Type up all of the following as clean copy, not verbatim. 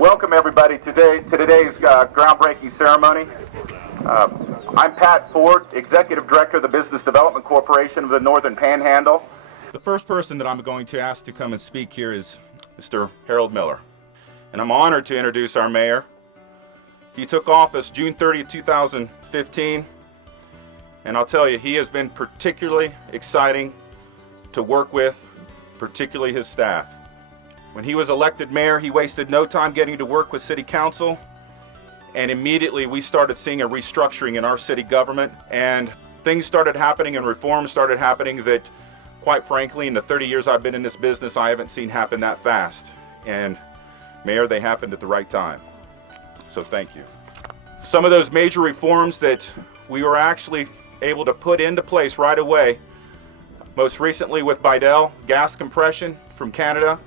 Welcome everybody to today's groundbreaking ceremony. I'm Pat Ford, Executive Director of the Business Development Corporation of the Northern Panhandle. The first person that I'm going to ask to come and speak here is Mr. Harold Miller. And I'm honored to introduce our mayor. He took office June 30, 2015. And I'll tell you, he has been particularly exciting to work with, particularly his staff. When he was elected mayor, he wasted no time getting to work with city council, and immediately we started seeing a restructuring in our city government, and things started happening and reforms started happening that, quite frankly, in the 30 years I've been in this business, I haven't seen happen that fast. And Mayor, they happened at the right time. So thank you. Some of those major reforms that we were actually able to put into place right away, most recently with Bidell gas compression from Canada,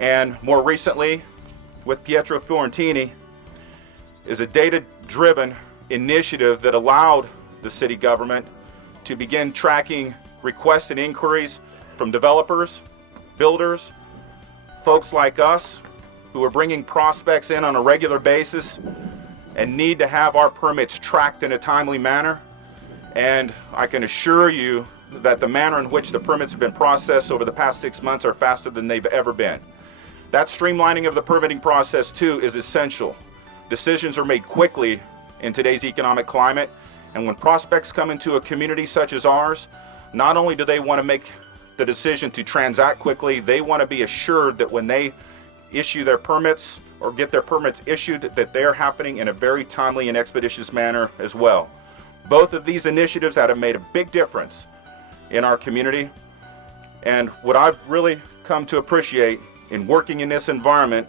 and more recently with Pietro Fiorentini, is a data-driven initiative that allowed the city government to begin tracking requests and inquiries from developers, builders, folks like us who are bringing prospects in on a regular basis and need to have our permits tracked in a timely manner. And I can assure you that the manner in which the permits have been processed over the past 6 months are faster than they've ever been. That streamlining of the permitting process too is essential. Decisions are made quickly in today's economic climate, and when prospects come into a community such as ours, not only do they want to make the decision to transact quickly, they want to be assured that when they issue their permits or get their permits issued, that they're happening in a very timely and expeditious manner as well. Both of these initiatives have made a big difference in our community, and what I've really come to appreciate in working in this environment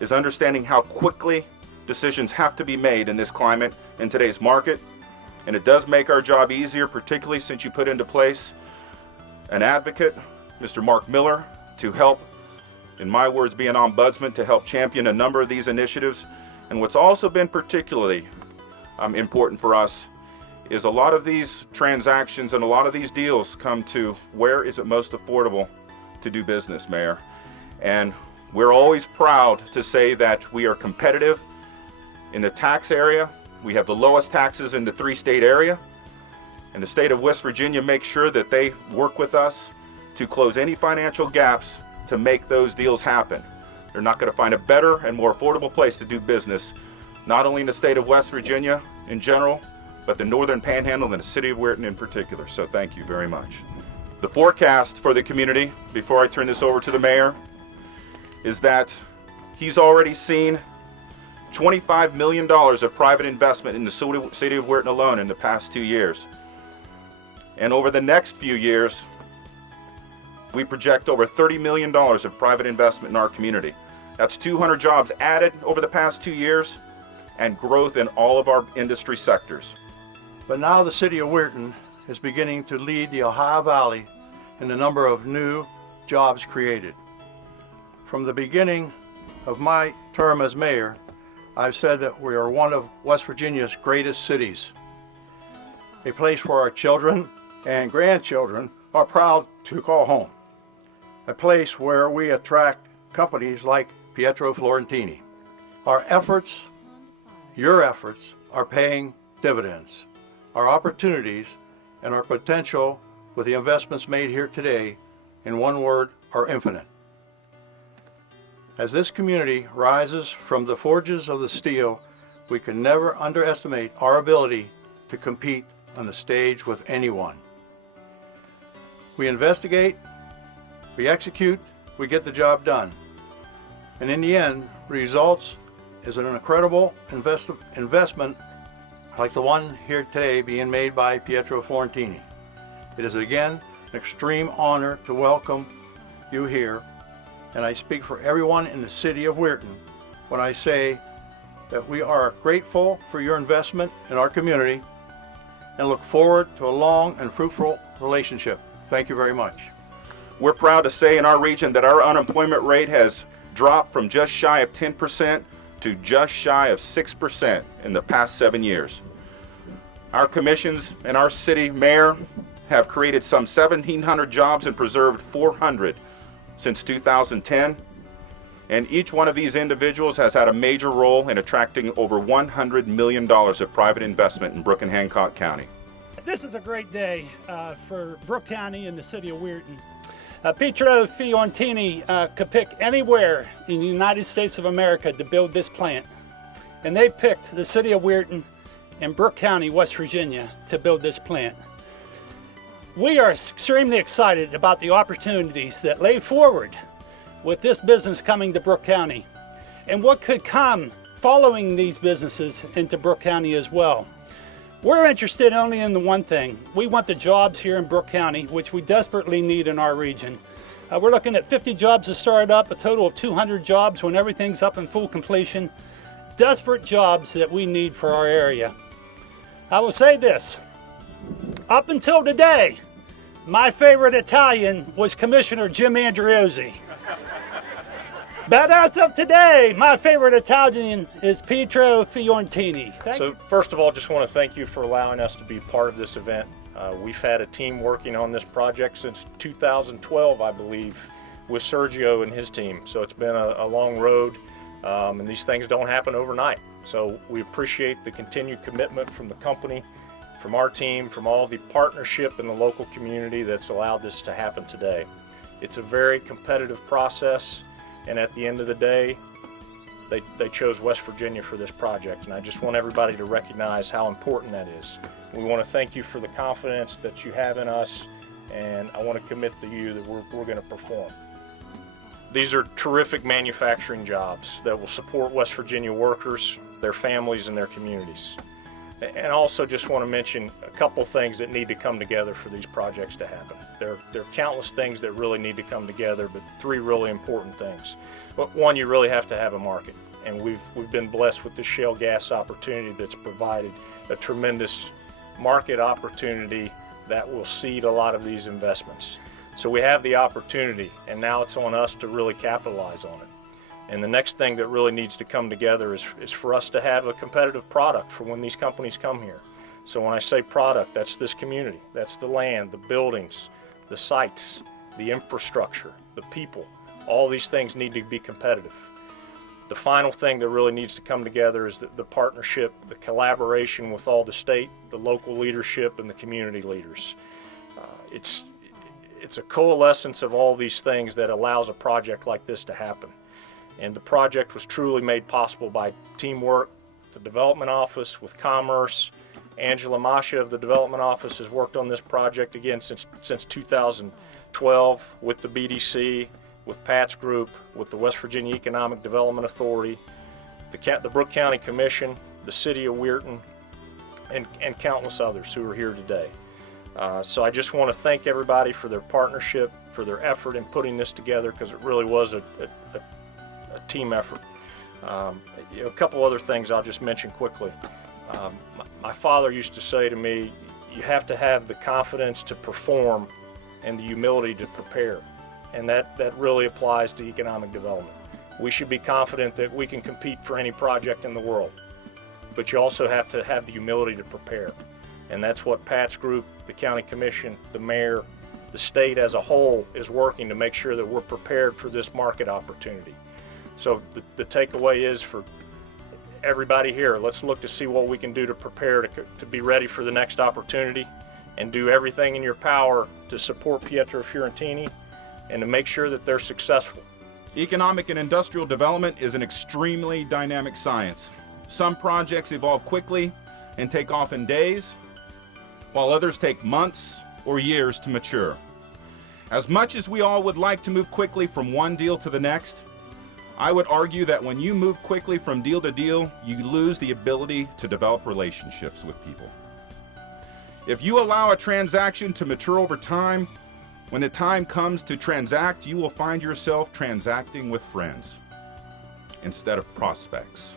is understanding how quickly decisions have to be made in this climate, in today's market. And it does make our job easier, particularly since you put into place an advocate, Mr. Mark Miller, to help, in my words, be an ombudsman to help champion a number of these initiatives. And what's also been particularly important for us is a lot of these transactions and a lot of these deals come to where is it most affordable to do business, Mayor. And we're always proud to say that we are competitive in the tax area. We have the lowest taxes in the 3-state area. And the state of West Virginia makes sure that they work with us to close any financial gaps to make those deals happen. They're not going to find a better and more affordable place to do business, not only in the state of West Virginia in general, but the Northern Panhandle and the city of Weirton in particular. So thank you very much. The forecast for the community, before I turn this over to the mayor, is that he's already seen $25 million of private investment in the city of Weirton alone in the past 2 years. And over the next few years, we project over $30 million of private investment in our community. That's 200 jobs added over the past 2 years and growth in all of our industry sectors. But now the city of Weirton is beginning to lead the Ohio Valley in the number of new jobs created. From the beginning of my term as mayor, I've said that we are one of West Virginia's greatest cities, a place where our children and grandchildren are proud to call home, a place where we attract companies like Pietro Fiorentini. Our efforts, your efforts, are paying dividends. Our opportunities and our potential with the investments made here today, in one word, are infinite. As this community rises from the forges of the steel, we can never underestimate our ability to compete on the stage with anyone. We investigate, we execute, we get the job done. And in the end, results is an incredible investment like the one here today being made by Pietro Fiorentini. It is again an extreme honor to welcome you here, and I speak for everyone in the city of Weirton when I say that we are grateful for your investment in our community and look forward to a long and fruitful relationship. Thank you very much. We're proud to say in our region that our unemployment rate has dropped from just shy of 10% to just shy of 6% in the past 7 years. Our commissions and our city mayor have created some 1,700 jobs and preserved 400 since 2010. And each one of these individuals has had a major role in attracting over $100 million of private investment in Brooke and Hancock County. This is a great day for Brooke County and the city of Weirton. Pietro Fiorentini could pick anywhere in the United States of America to build this plant. And they picked the city of Weirton and Brooke County, West Virginia, to build this plant. We are extremely excited about the opportunities that lay forward with this business coming to Brooke County and what could come following these businesses into Brooke County as well. We're interested only in the one thing. We want the jobs here in Brooke County, which we desperately need in our region. We're looking at 50 jobs to start up, a total of 200 jobs when everything's up in full completion. Desperate jobs that we need for our area. I will say this, up until today, my favorite Italian was Commissioner Jim Andriozzi. But as of today, my favorite Italian is Pietro Fiorentini. So first of all, just want to thank you for allowing us to be part of this event. We've had a team working on this project since 2012, I believe, with Sergio and his team. So it's been a long road, and these things don't happen overnight. So we appreciate the continued commitment from the company, from our team, from all the partnership in the local community that's allowed this to happen today. It's a very competitive process, and at the end of the day, they chose West Virginia for this project, and I just want everybody to recognize how important that is. We want to thank you for the confidence that you have in us, and I want to commit to you that we're going to perform. These are terrific manufacturing jobs that will support West Virginia workers, their families, and their communities. And also just want to mention a couple things that need to come together for these projects to happen. There are countless things that really need to come together, but three really important things. But one, you really have to have a market. And we've been blessed with the shale gas opportunity that's provided a tremendous market opportunity that will seed a lot of these investments. So we have the opportunity, and now it's on us to really capitalize on it. And the next thing that really needs to come together is for us to have a competitive product for when these companies come here. So when I say product, that's this community, that's the land, the buildings, the sites, the infrastructure, the people. All these things need to be competitive. The final thing that really needs to come together is the partnership, the collaboration with all the state, the local leadership, and the community leaders. It's a coalescence of all these things that allows a project like this to happen. And the project was truly made possible by teamwork, the development office with Commerce. Angela Masha of the development office has worked on this project again since 2012 with the BDC, with Pat's group, with the West Virginia Economic Development Authority, the Brooke County Commission, the city of Weirton, and countless others who are here today. So I just want to thank everybody for their partnership, for their effort in putting this together, because it really was a team effort. A couple other things I'll just mention quickly. My father used to say to me, you have to have the confidence to perform and the humility to prepare. And that really applies to economic development. We should be confident that we can compete for any project in the world, but you also have to have the humility to prepare. And that's what Pat's group, the county commission, the mayor, the state as a whole is working to make sure that we're prepared for this market opportunity. So the takeaway is for everybody here, let's look to see what we can do to prepare to be ready for the next opportunity, and do everything in your power to support Pietro Fiorentini and to make sure that they're successful. Economic and industrial development is an extremely dynamic science. Some projects evolve quickly and take off in days, while others take months or years to mature. As much as we all would like to move quickly from one deal to the next, I would argue that when you move quickly from deal to deal, you lose the ability to develop relationships with people. If you allow a transaction to mature over time, when the time comes to transact, you will find yourself transacting with friends instead of prospects.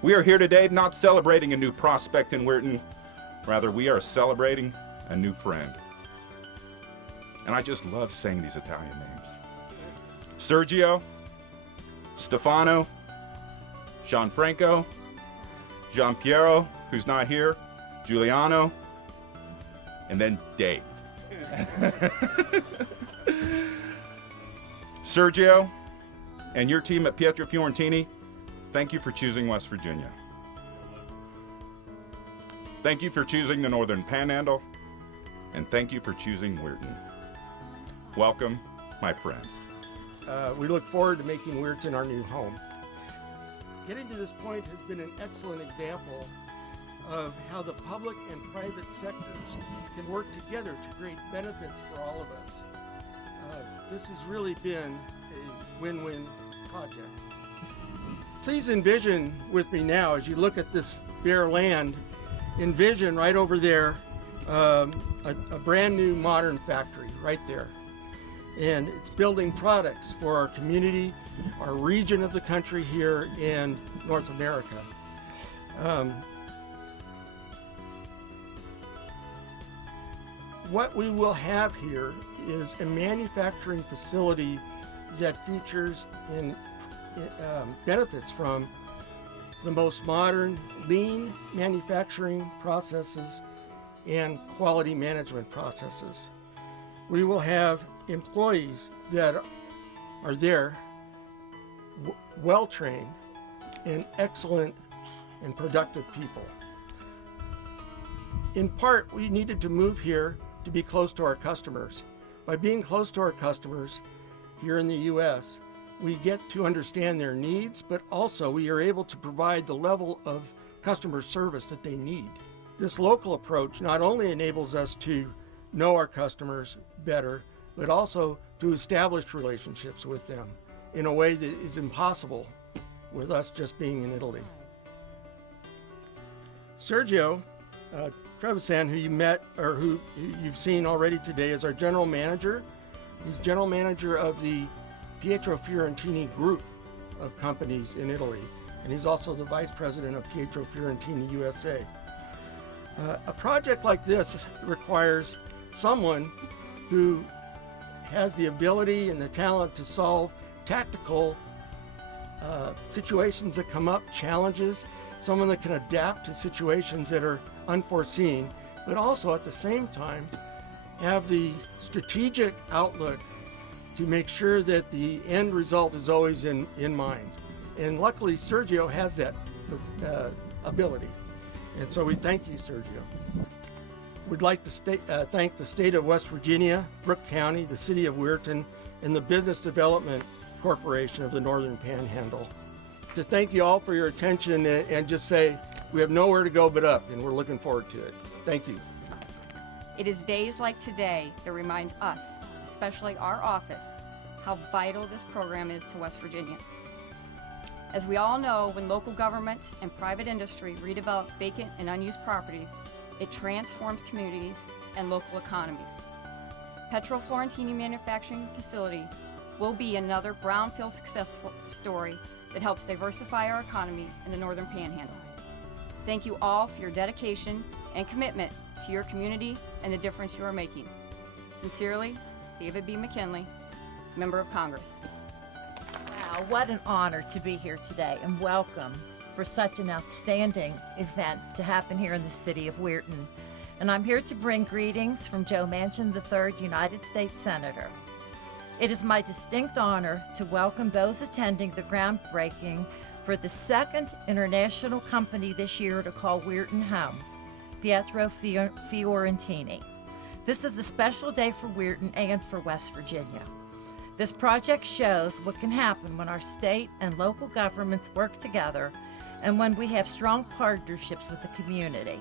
We are here today not celebrating a new prospect in Weirton, rather we are celebrating a new friend. And I just love saying these Italian names. Sergio, Stefano, Gianfranco, Gianpiero, who's not here, Giuliano, and then Dave. Sergio, And your team at Pietro Fiorentini, thank you for choosing West Virginia. Thank you for choosing the Northern Panhandle, and thank you for choosing Weirton. Welcome, my friends. We look forward to making Weirton our new home. Getting to this point has been an excellent example of how the public and private sectors can work together to create benefits for all of us. This has really been a win-win project. Please envision with me now, as you look at this bare land, envision right over there a brand new modern factory right there. And it's building products for our community, our region of the country here in North America. What we will have here is a manufacturing facility that features and benefits from the most modern lean manufacturing processes and quality management processes. We will have employees that are there, well-trained and excellent and productive people. In part, we needed to move here to be close to our customers. By being close to our customers here in the U.S., we get to understand their needs, but also we are able to provide the level of customer service that they need. This local approach not only enables us to know our customers better, but also to establish relationships with them in a way that is impossible with us just being in Italy. Sergio Trevisan, who you met or who you've seen already today, is our general manager. He's general manager of the Pietro Fiorentini group of companies in Italy, and he's also the vice president of Pietro Fiorentini USA. A project like this requires someone who has the ability and the talent to solve tactical situations that come up, challenges, someone that can adapt to situations that are unforeseen, but also at the same time have the strategic outlook to make sure that the end result is always in mind. And luckily, Sergio has that ability. And so we thank you, Sergio. We'd like to thank the state of West Virginia, Brooke County, the city of Weirton, and the Business Development Corporation of the Northern Panhandle. To thank you all for your attention and just say we have nowhere to go but up, and we're looking forward to it. Thank you. It is days like today that remind us, especially our office, how vital this program is to West Virginia. As we all know, when local governments and private industry redevelop vacant and unused properties, it transforms communities and local economies. Pietro Fiorentini Manufacturing Facility will be another brownfield success story that helps diversify our economy in the Northern Panhandle. Thank you all for your dedication and commitment to your community and the difference you are making. Sincerely, David B. McKinley, Member of Congress. Wow, what an honor to be here today, and welcome for such an outstanding event to happen here in the city of Weirton. And I'm here to bring greetings from Joe Manchin III, United States Senator. It is my distinct honor to welcome those attending the groundbreaking for the second international company this year to call Weirton home, Pietro Fiorentini. This is a special day for Weirton and for West Virginia. This project shows what can happen when our state and local governments work together and when we have strong partnerships with the community.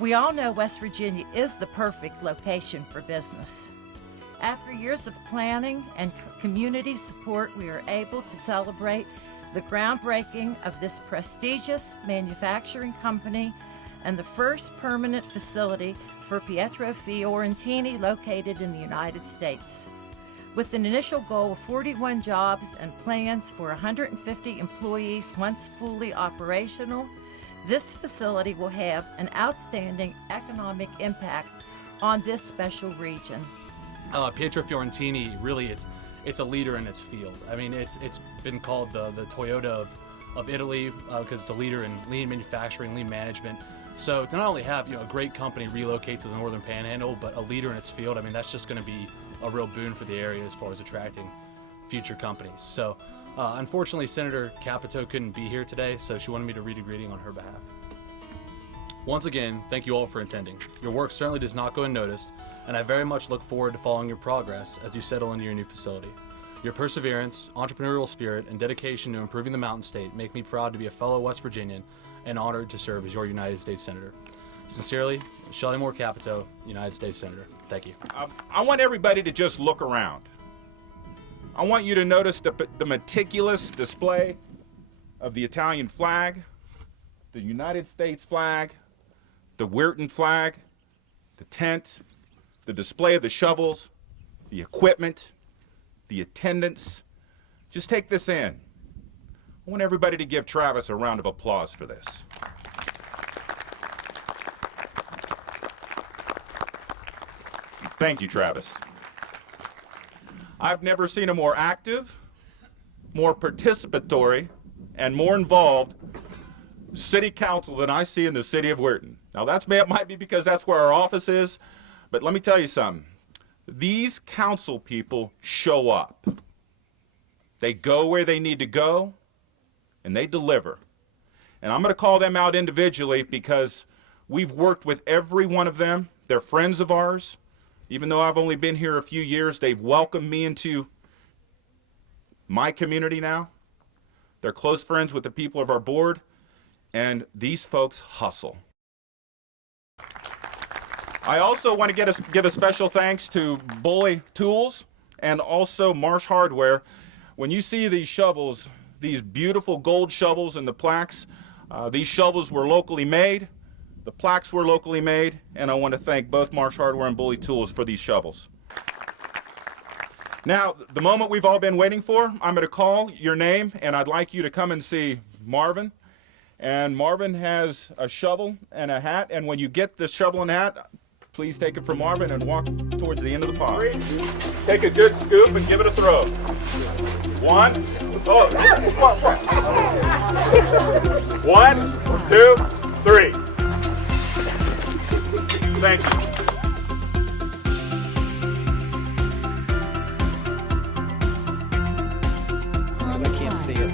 We all know West Virginia is the perfect location for business. After years of planning and community support, we are able to celebrate the groundbreaking of this prestigious manufacturing company and the first permanent facility for Pietro Fiorentini located in the United States. With an initial goal of 41 jobs and plans for 150 employees once fully operational, this facility will have an outstanding economic impact on this special region. Pietro Fiorentini, really, it's a leader in its field. I mean, it's been called the Toyota of Italy because it's a leader in lean manufacturing, lean management. So to not only have a great company relocate to the Northern Panhandle, but a leader in its field, I mean, that's just going to be a real boon for the area as far as attracting future companies. So unfortunately, Senator Capito couldn't be here today, so she wanted me to read a greeting on her behalf. Once again, thank you all for attending. Your work certainly does not go unnoticed, and I very much look forward to following your progress as you settle into your new facility. Your perseverance, entrepreneurial spirit, and dedication to improving the Mountain State make me proud to be a fellow West Virginian and honored to serve as your United States Senator. Sincerely, Shelley Moore Capito, United States Senator. Thank you. I want everybody to just look around. I want you to notice the meticulous display of the Italian flag, the United States flag, the Weirton flag, the tent, the display of the shovels, the equipment, the attendance. Just take this in. I want everybody to give Travis a round of applause for this. Thank you, Travis. I've never seen a more active, more participatory, and more involved city council than I see in the city of Weirton. Now it might be because that's where our office is, but let me tell you something. These council people show up. They go where they need to go, and they deliver. And I'm going to call them out individually because we've worked with every one of them. They're friends of ours. Even though I've only been here a few years, they've welcomed me into my community now. They're close friends with the people of our board, and these folks hustle. I also want to give a special thanks to Bully Tools and also Marsh Hardware. When you see these shovels, these beautiful gold shovels and the plaques, these shovels were locally made, the plaques were locally made, and I want to thank both Marsh Hardware and Bully Tools for these shovels. Now, the moment we've all been waiting for, I'm going to call your name, and I'd like you to come and see Marvin. And Marvin has a shovel and a hat, and when you get the shovel and hat, please take it from Marvin and walk towards the end of the pond. Take a good scoop and give it a throw. 1, 2, 3. Thank you. I can't see it.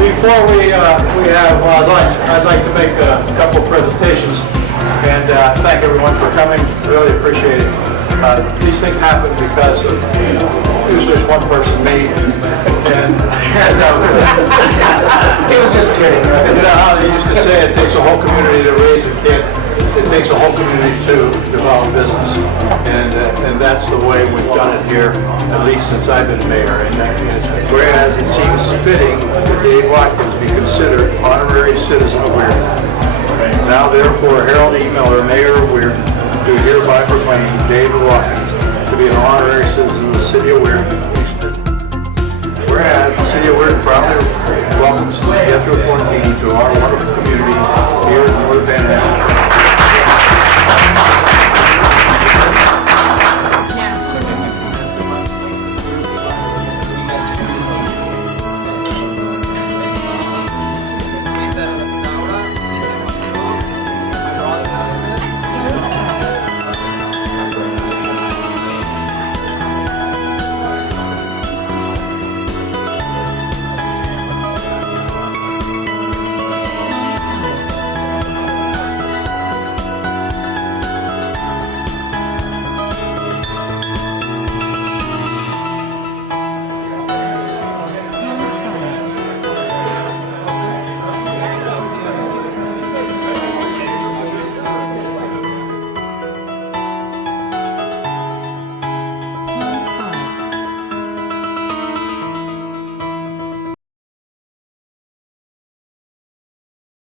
Before we have lunch, I'd like to make a couple presentations and thank everyone for coming. Really appreciate it. These things happen because of, usually there's one person, me, and he was just kidding. You know how they used to say it takes a whole community to raise a kid. it takes a whole community to develop business, and that's the way we've done it here, at least since I've been mayor. And whereas it seems fitting that Dave Watkins be considered honorary citizen of Weirton. Now therefore, Harold E. Miller, mayor of Weirton, do hereby proclaim David Watkins to be an honorary citizen of the city of Weirton. Whereas the city of Weirton proudly welcomes Pietro Fiorentini to our wonderful community.